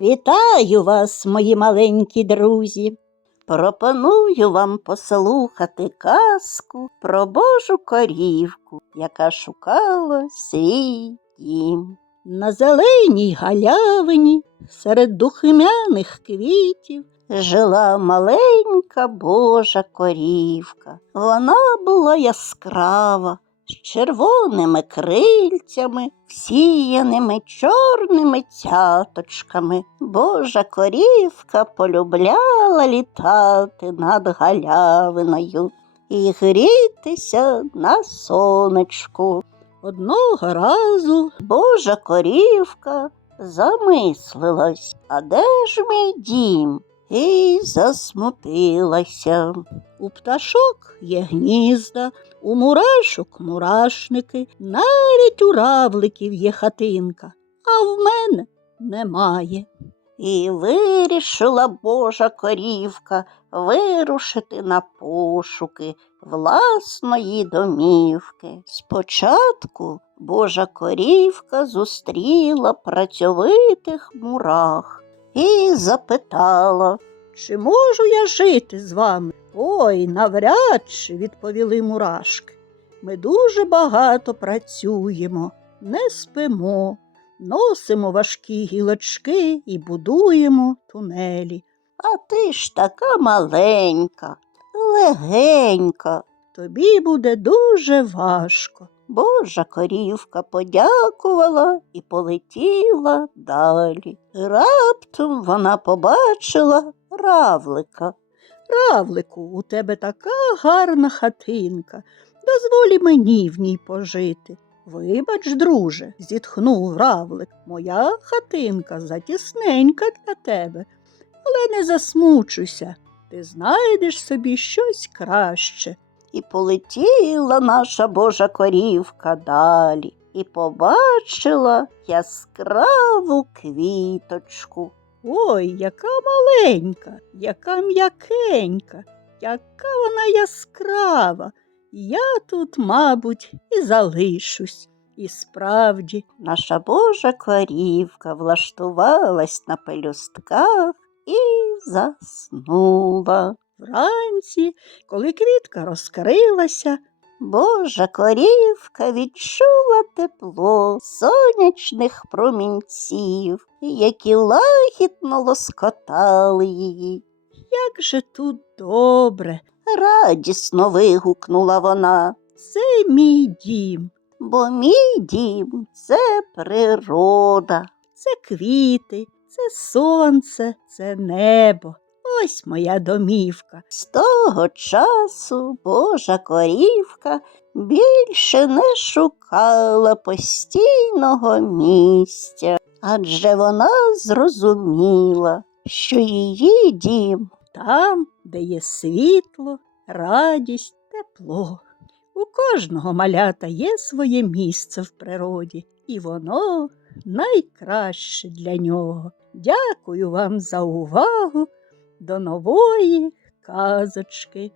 Вітаю вас, мої маленькі друзі. Пропоную вам послухати казку про Божу корівку, яка шукала свій дім. На зеленій галявині серед духмяних квітів жила маленька Божа корівка. Вона була яскрава, з червоними крильцями, всіяними чорними цяточками. Божа корівка полюбляла літати над галявиною і грітися на сонечку. Одного разу Божа корівка замислилась, а де ж мій дім? І засмутилася. У пташок є гнізда, у мурашок мурашники, навіть у равликів є хатинка, а в мене немає. І вирішила Божа корівка вирушити на пошуки власної домівки. Спочатку Божа корівка зустріла працьовитих мурах і запитала, чи можу я жити з вами? Ой, навряд чи, відповіли мурашки. Ми дуже багато працюємо, не спимо, носимо важкі гілочки і будуємо тунелі. А ти ж така маленька, легенька. Тобі буде дуже важко. Божа корівка подякувала і полетіла далі. Раптом вона побачила равлика. Равлику, у тебе така гарна хатинка. Дозволі мені в ній пожити. Вибач, друже, зітхнув равлик. Моя хатинка затісненька для тебе. Але не засмучуйся, ти знайдеш собі щось краще. І полетіла наша божа корівка далі і побачила яскраву квіточку. Ой, яка маленька, яка м'якенька, яка вона яскрава. Я тут, мабуть, і залишусь. І справді, наша божа корівка влаштувалась на пелюстках і заснула. Вранці, коли квітка розкрилася, Божа корівка відчула тепло сонячних промінців, які лагідно лоскотали її. Як же тут добре, радісно вигукнула вона. Це мій дім, бо мій дім це природа, це квіти, це сонце, це небо. Ось моя домівка. З того часу Божа корівка більше не шукала постійного місця, адже вона зрозуміла, що її дім там, де є світло, радість, тепло. У кожного малята є своє місце в природі, і воно найкраще для нього. Дякую вам за увагу. До нової казочки.